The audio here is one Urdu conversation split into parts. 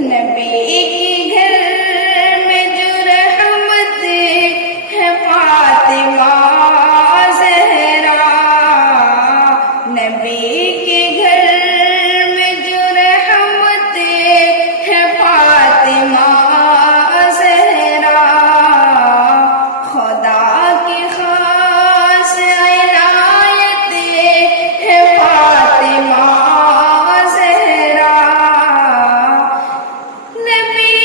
نبی کے گھر میں جو رحمت ہے فاطمہ زہرا، نبی کے گھر میں جو رحمت ہے فاطمہ زہرا، خدا کی خاص عنایت ہے فاطمہ زہرا، نبی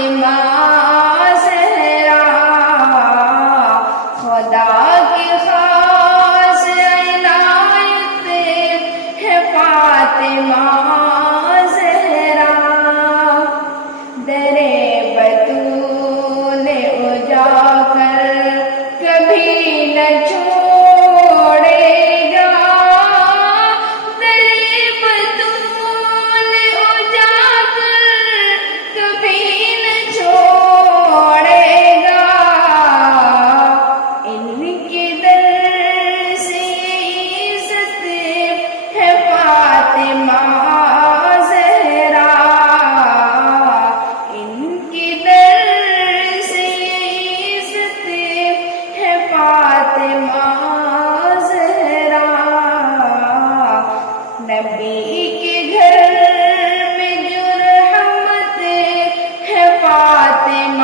فاطمہ زہرا، خدا کی خاص عنایت ہے فاطمہ زہرا، در بطول اجاگر کبھی نہ چھوڑے گا، در بطول اجاگر کبھی نہ چھوڑے گا، ان کے در سے عزت ہے فاطمہ زہرا، ان کی در سے عزت ہے فاطمہ زہرا، نبی کے گھر میں جو رحمت ہے فاطمہ